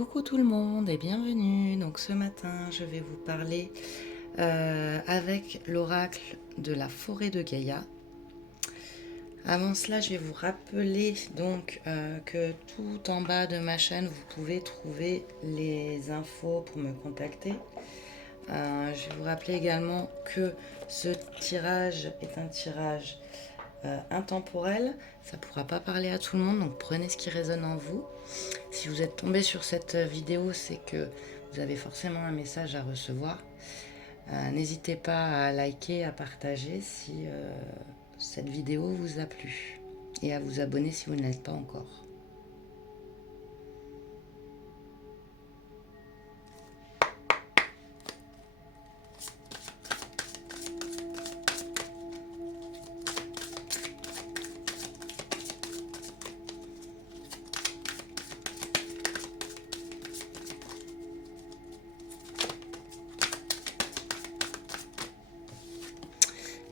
Coucou tout le monde et bienvenue. Donc ce matin, je vais vous parler avec l'oracle de la forêt de Gaïa. Avant cela, je vais vous rappeler donc que tout en bas de ma chaîne, vous pouvez trouver les infos pour me contacter. Je vais vous rappeler également que ce tirage est un tirage intemporel. Ça ne pourra pas parler à tout le monde, donc prenez ce qui résonne en vous. Si vous êtes tombé sur cette vidéo, c'est que vous avez forcément un message à recevoir. N'hésitez pas à liker, à partager si cette vidéo vous a plu et à vous abonner si vous ne l'êtes pas encore.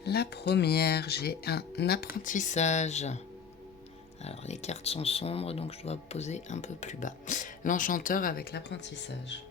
La première, j'ai un apprentissage. Alors les cartes sont sombres, donc je dois poser un peu plus bas. L'enchanteur avec l'apprentissage.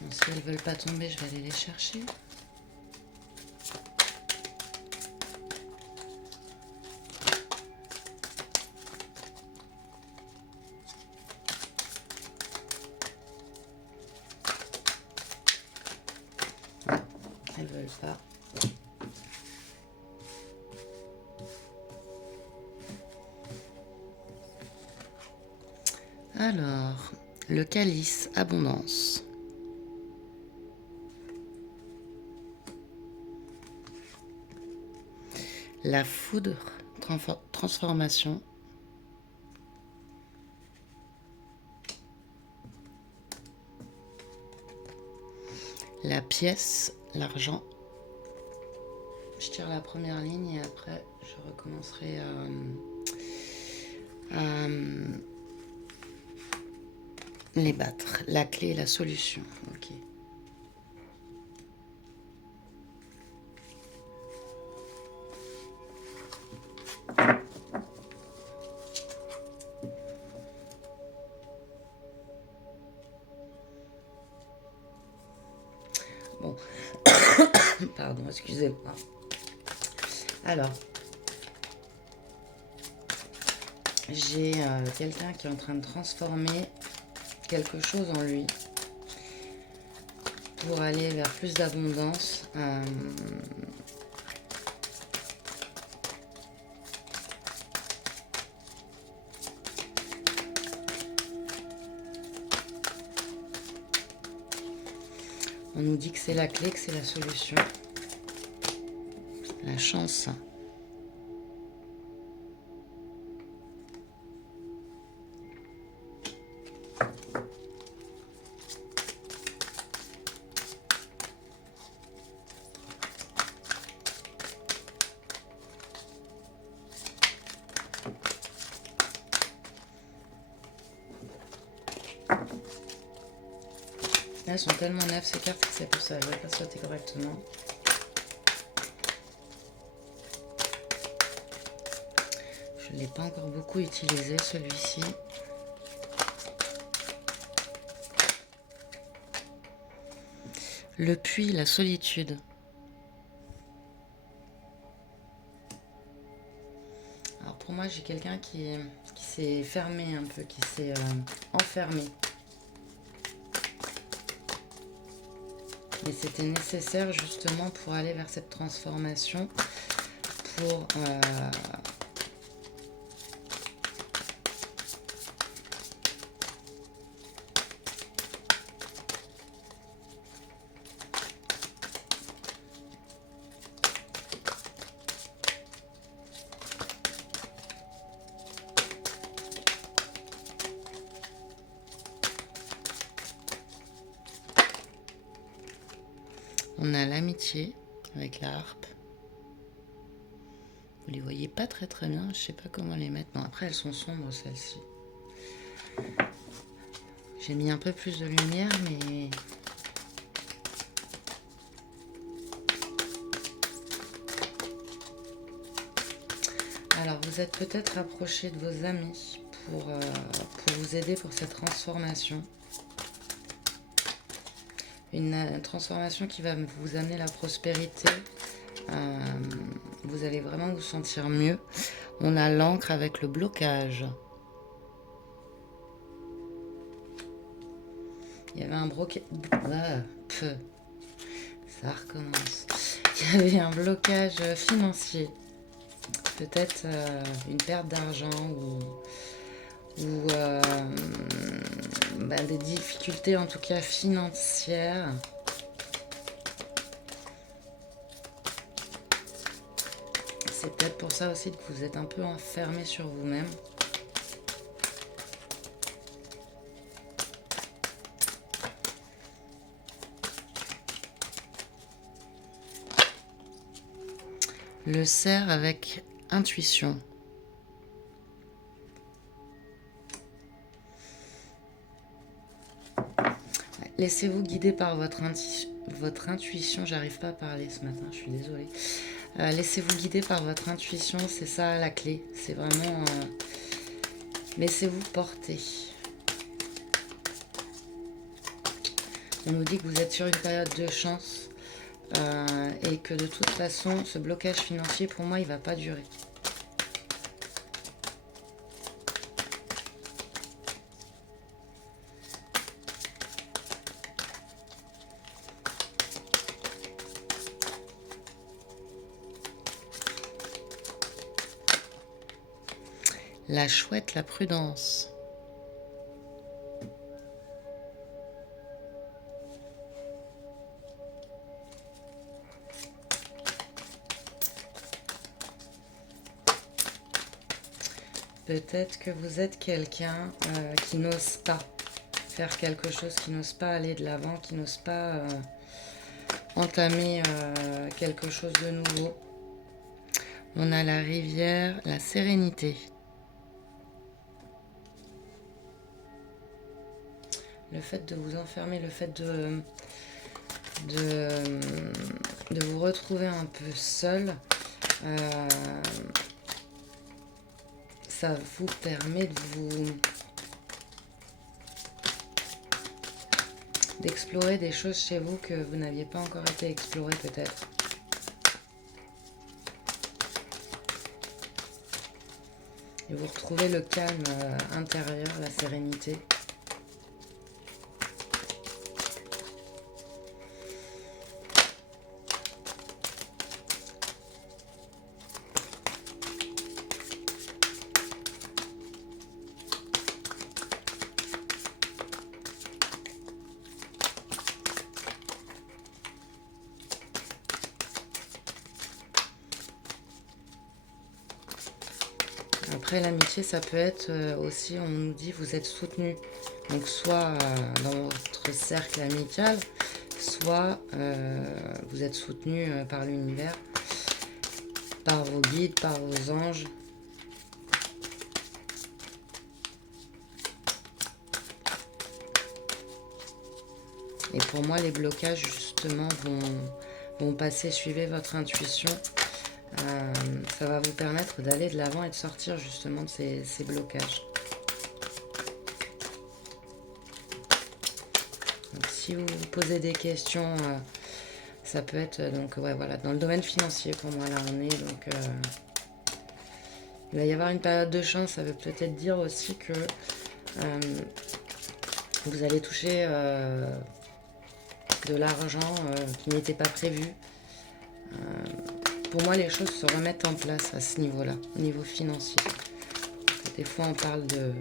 Bon, si elles ne veulent pas tomber, je vais aller les chercher. Elles ne veulent pas. Alors, le calice, abondance. La foudre, transformation. La pièce, l'argent. Je tire la première ligne et après je recommencerai à les battre. La clé et la solution. Ok. Bon. Pardon, excusez-moi. Alors, j'ai quelqu'un qui est en train de transformer quelque chose en lui pour aller vers plus d'abondance. On nous dit que c'est la clé, que c'est la solution. La chance. Elles sont tellement neuves ces cartes que c'est pour ça, je ne vais pas sauter correctement. Je ne l'ai pas encore beaucoup utilisé celui-ci. Le puits, la solitude. Alors pour moi j'ai quelqu'un qui s'est fermé un peu, qui s'est enfermé. Et c'était nécessaire justement pour aller vers cette transformation, pour on a l'amitié avec la harpe. Vous les voyez pas très bien, je sais pas comment les mettre. Non, après elles sont sombres celles-ci. J'ai mis un peu plus de lumière, mais alors vous êtes peut-être rapproché de vos amis pour vous aider pour cette transformation. Une transformation qui va vous amener la prospérité. Vous allez vraiment vous sentir mieux. On a l'encre avec le blocage. Il y avait un blocage. Ça recommence. Il y avait un blocage financier. Peut-être une perte d'argent ou des difficultés en tout cas financières. C'est peut-être pour ça aussi que vous êtes un peu enfermé sur vous-même. Le cerf avec intuition. Laissez-vous guider par votre intuition. J'arrive pas à parler ce matin, je suis désolée. Laissez-vous guider par votre intuition, c'est ça la clé. C'est vraiment... laissez-vous porter. On nous dit que vous êtes sur une période de chance et que de toute façon, ce blocage financier, pour moi, il va pas durer. La chouette, la prudence. Peut-être que vous êtes quelqu'un qui n'ose pas faire quelque chose, qui n'ose pas aller de l'avant, qui n'ose pas entamer quelque chose de nouveau. On a la rivière, la sérénité. Le fait de vous enfermer, le fait de vous retrouver un peu seul, ça vous permet d'explorer des choses chez vous que vous n'aviez pas encore été explorées peut-être. Et vous retrouvez le calme intérieur, la sérénité. Après, l'amitié, ça peut être aussi, on nous dit, vous êtes soutenu. Donc, soit dans votre cercle amical, soit vous êtes soutenu par l'univers, par vos guides, par vos anges. Et pour moi, les blocages, justement, vont passer. Suivez votre intuition. Ça va vous permettre d'aller de l'avant et de sortir justement de ces blocages. Donc, si vous vous posez des questions, ça peut être donc ouais, voilà, dans le domaine financier pour moi là on est donc il va y avoir une période de chance. Ça veut peut-être dire aussi que vous allez toucher de l'argent qui n'était pas prévu. Pour moi, les choses se remettent en place à ce niveau-là, au niveau financier. Des fois, on parle de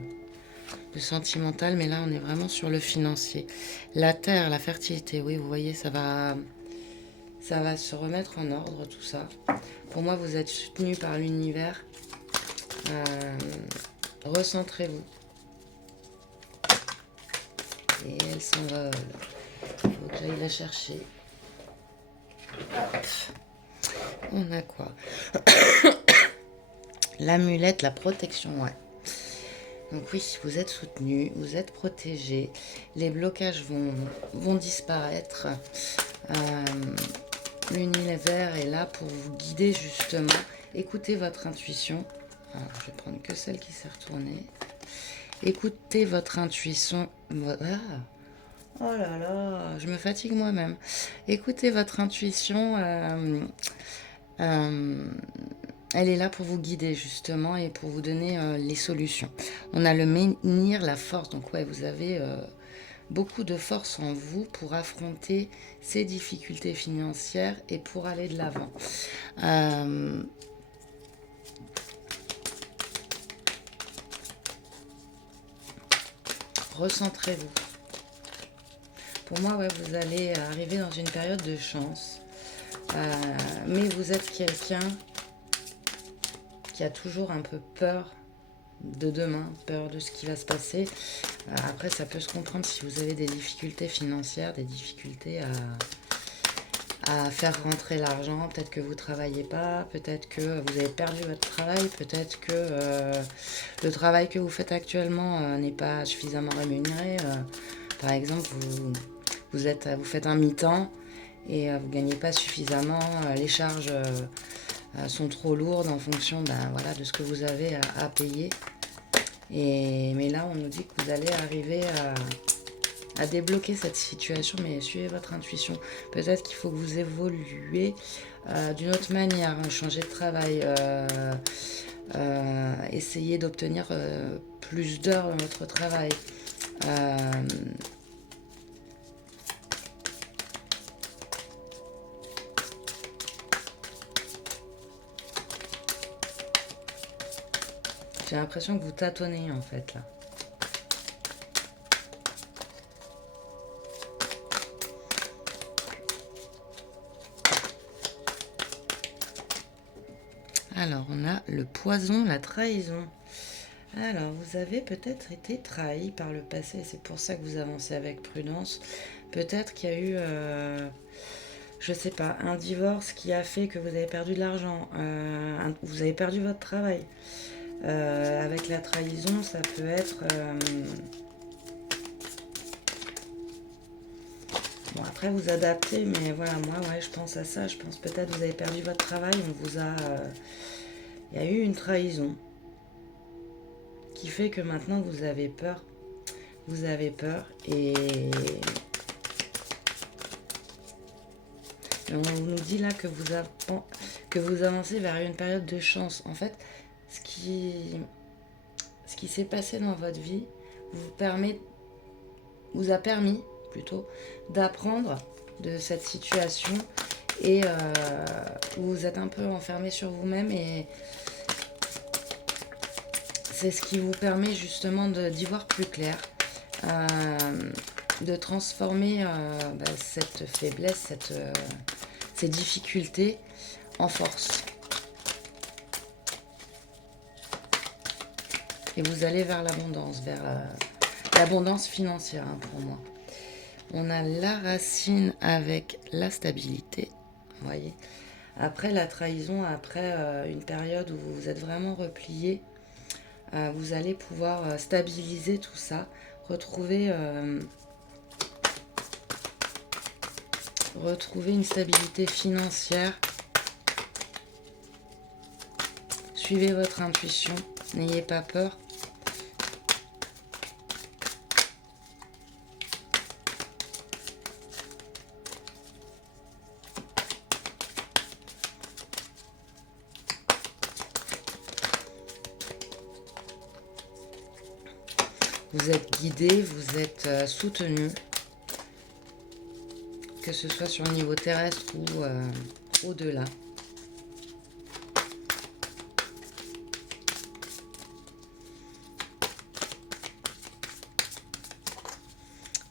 sentimental, mais là, on est vraiment sur le financier. La terre, la fertilité, oui, vous voyez, ça va se remettre en ordre, tout ça. Pour moi, vous êtes soutenu par l'univers. Recentrez-vous. Et elle s'envole. Il faut que j'aille la chercher. Hop. On a quoi? L'amulette, la protection, ouais. Donc oui, vous êtes soutenu, vous êtes protégé. Les blocages vont disparaître. L'univers est là pour vous guider justement. Écoutez votre intuition. Alors, je vais prendre que celle qui s'est retournée. Écoutez votre intuition. Ah. Oh là là, je me fatigue moi-même. Écoutez votre intuition. Elle est là pour vous guider justement et pour vous donner les solutions. On a le menhir, la force. Donc ouais, vous avez beaucoup de force en vous pour affronter ces difficultés financières et pour aller de l'avant. Recentrez-vous. Pour moi, ouais, vous allez arriver dans une période de chance. Mais vous êtes quelqu'un qui a toujours un peu peur de demain, peur de ce qui va se passer. Après, ça peut se comprendre si vous avez des difficultés financières, des difficultés à faire rentrer l'argent. Peut-être que vous ne travaillez pas, peut-être que vous avez perdu votre travail, peut-être que le travail que vous faites actuellement n'est pas suffisamment rémunéré. Par exemple, vous faites un mi-temps et vous ne gagnez pas suffisamment, les charges sont trop lourdes en fonction voilà, de ce que vous avez à payer. Mais là, on nous dit que vous allez arriver à débloquer cette situation, mais suivez votre intuition. Peut-être qu'il faut que vous évoluez d'une autre manière, changer de travail, essayer d'obtenir plus d'heures dans votre travail. J'ai l'impression que vous tâtonnez en fait là. Alors on a le poison, la trahison. Alors vous avez peut-être été trahi par le passé, c'est pour ça que vous avancez avec prudence. Peut-être qu'il y a eu, je sais pas, un divorce qui a fait que vous avez perdu de l'argent, vous avez perdu votre travail. Avec la trahison, ça peut être... Bon, après, vous adaptez, mais voilà, moi, ouais, je pense à ça. Je pense peut-être que vous avez perdu votre travail, on vous a... Il y a eu une trahison qui fait que maintenant, vous avez peur. Vous avez peur et... On nous dit là que vous avancez vers une période de chance. En fait, ce qui s'est passé dans votre vie vous a permis plutôt d'apprendre de cette situation et vous êtes un peu enfermé sur vous-même et c'est ce qui vous permet justement d'y voir plus clair, de transformer cette faiblesse, ces difficultés en force. Et vous allez vers l'abondance, vers l'abondance financière pour moi. On a la racine avec la stabilité, vous voyez. Après la trahison, après une période où vous êtes vraiment replié, vous allez pouvoir stabiliser tout ça, retrouver une stabilité financière. Suivez votre intuition, n'ayez pas peur. Vous êtes guidé, vous êtes soutenu. que ce soit sur le niveau terrestre ou au-delà.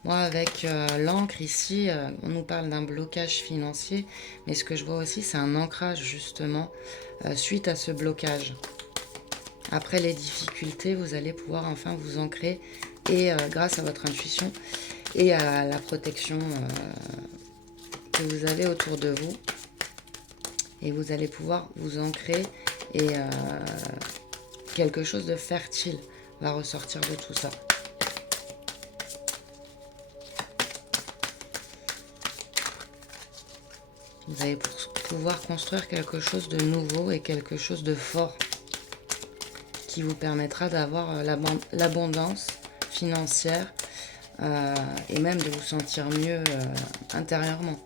Moi, avec l'encre ici, on nous parle d'un blocage financier, mais ce que je vois aussi, c'est un ancrage justement suite à ce blocage. Après les difficultés, vous allez pouvoir enfin vous ancrer et grâce à votre intuition et à la protection que vous avez autour de vous. Et vous allez pouvoir vous ancrer et quelque chose de fertile va ressortir de tout ça. Vous allez pouvoir construire quelque chose de nouveau et quelque chose de fort qui vous permettra d'avoir l'abondance financière et même de vous sentir mieux intérieurement.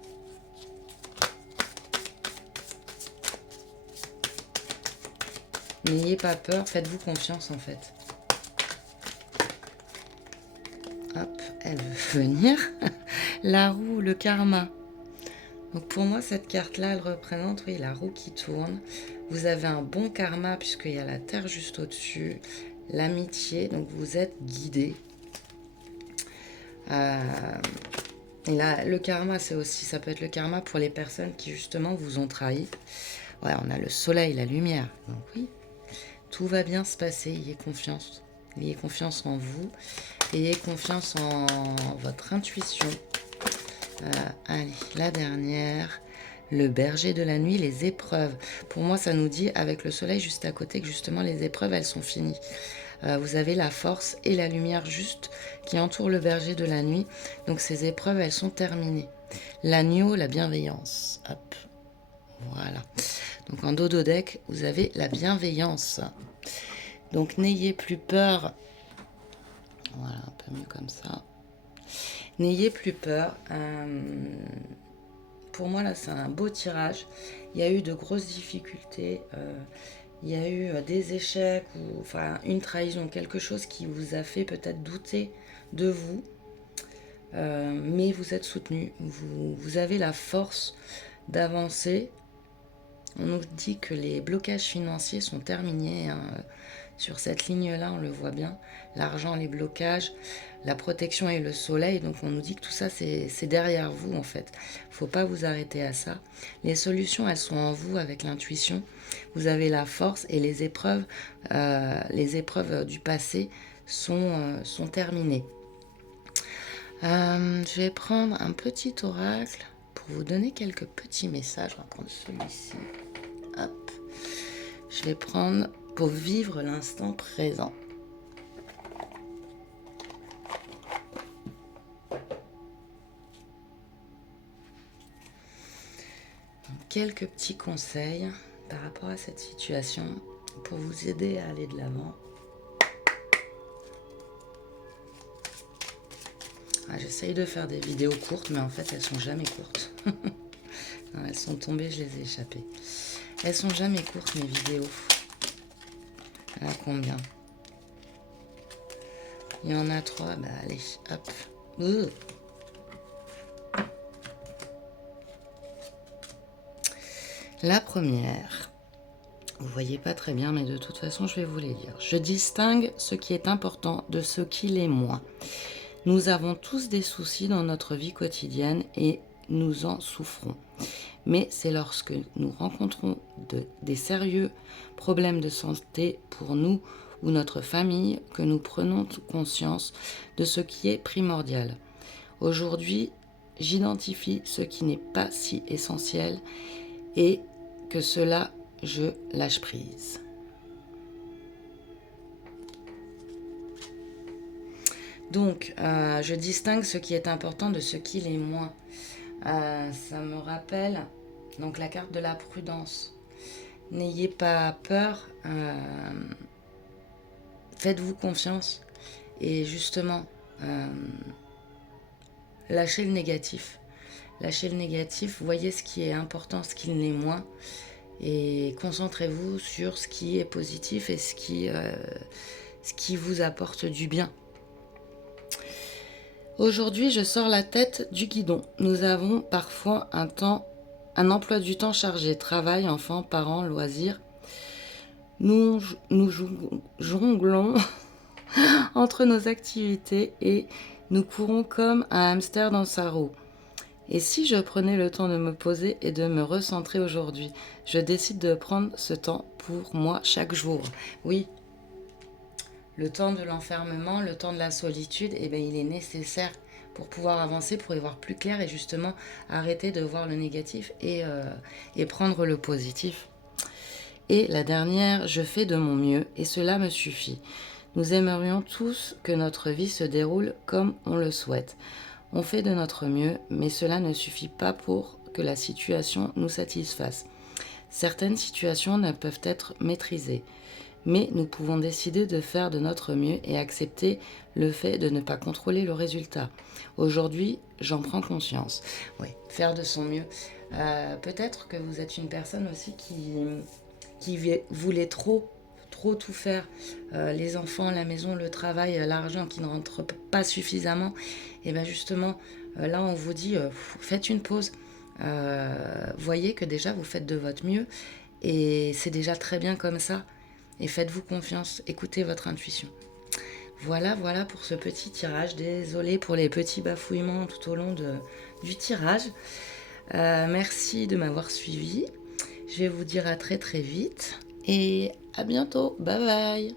N'ayez pas peur, faites-vous confiance en fait. Hop, elle veut venir. La roue, le karma. Donc pour moi, cette carte-là, elle représente, oui, la roue qui tourne. Vous avez un bon karma puisqu'il y a la terre juste au-dessus. L'amitié, donc vous êtes guidé. Et là, le karma, c'est aussi, ça peut être le karma pour les personnes qui justement vous ont trahi. Ouais, on a le soleil, la lumière. Donc oui, tout va bien se passer. Ayez confiance. Ayez confiance en vous. Ayez confiance en votre intuition. Allez, la dernière, le berger de la nuit, les épreuves. Pour moi, ça nous dit, avec le soleil juste à côté, que justement, les épreuves, elles sont finies. Vous avez la force et la lumière juste qui entourent le berger de la nuit. Donc, ces épreuves, elles sont terminées. L'agneau, la bienveillance. Hop, voilà. Donc, en dos de deck, vous avez la bienveillance. Donc, n'ayez plus peur. Voilà, un peu mieux comme ça. N'ayez plus peur. Pour moi, là, c'est un beau tirage. Il y a eu de grosses difficultés. Il y a eu des échecs ou enfin une trahison, quelque chose qui vous a fait peut-être douter de vous. Mais vous êtes soutenu. Vous avez la force d'avancer. On nous dit que les blocages financiers sont terminés. Sur cette ligne-là, on le voit bien. L'argent, les blocages, la protection et le soleil. Donc on nous dit que tout ça, c'est derrière vous en fait. Il ne faut pas vous arrêter à ça. Les solutions, elles sont en vous avec l'intuition. Vous avez la force et les épreuves du passé sont terminées. Je vais prendre un petit oracle pour vous donner quelques petits messages. On va prendre celui-ci. Hop. Je vais prendre pour vivre l'instant présent. Quelques petits conseils par rapport à cette situation pour vous aider à aller de l'avant. J'essaye de faire des vidéos courtes, mais en fait, elles sont jamais courtes. Non, elles sont tombées, je les ai échappées. Elles sont jamais courtes, mes vidéos. Il y en a combien? Il y en a 3. Bah allez, hop. La première, vous voyez pas très bien, mais de toute façon, je vais vous les lire. Je distingue ce qui est important de ce qui l'est moins. Nous avons tous des soucis dans notre vie quotidienne et nous en souffrons. Mais c'est lorsque nous rencontrons des sérieux problèmes de santé pour nous ou notre famille que nous prenons conscience de ce qui est primordial. Aujourd'hui, j'identifie ce qui n'est pas si essentiel et que cela, je lâche prise. Donc, je distingue ce qui est important de ce qui l'est moins. Ça me rappelle donc la carte de la prudence. N'ayez pas peur, faites-vous confiance et justement, lâchez le négatif. Lâchez le négatif, voyez ce qui est important, ce qui l'est moins et concentrez-vous sur ce qui est positif et ce qui vous apporte du bien. Aujourd'hui, je sors la tête du guidon. Nous avons parfois un emploi du temps chargé. Travail, enfants, parents, loisirs. Nous jonglons entre nos activités et nous courons comme un hamster dans sa roue. Et si je prenais le temps de me poser et de me recentrer aujourd'hui, je décide de prendre ce temps pour moi chaque jour. Oui, le temps de l'enfermement, le temps de la solitude, eh bien, il est nécessaire pour pouvoir avancer, pour y voir plus clair et justement arrêter de voir le négatif et prendre le positif. Et la dernière, je fais de mon mieux et cela me suffit. Nous aimerions tous que notre vie se déroule comme on le souhaite. On fait de notre mieux, mais cela ne suffit pas pour que la situation nous satisfasse. Certaines situations ne peuvent être maîtrisées, mais nous pouvons décider de faire de notre mieux et accepter le fait de ne pas contrôler le résultat. Aujourd'hui, j'en prends conscience. Oui, faire de son mieux. Peut-être que vous êtes une personne aussi qui voulait trop tout faire, les enfants, la maison, le travail, l'argent qui ne rentre pas suffisamment, et bien justement, là on vous dit, faites une pause, voyez que déjà vous faites de votre mieux, et c'est déjà très bien comme ça, et faites-vous confiance, écoutez votre intuition. Voilà pour ce petit tirage, désolée pour les petits bafouillements tout au long du tirage. Merci de m'avoir suivi, je vais vous dire à très très vite, et à bientôt, bye bye.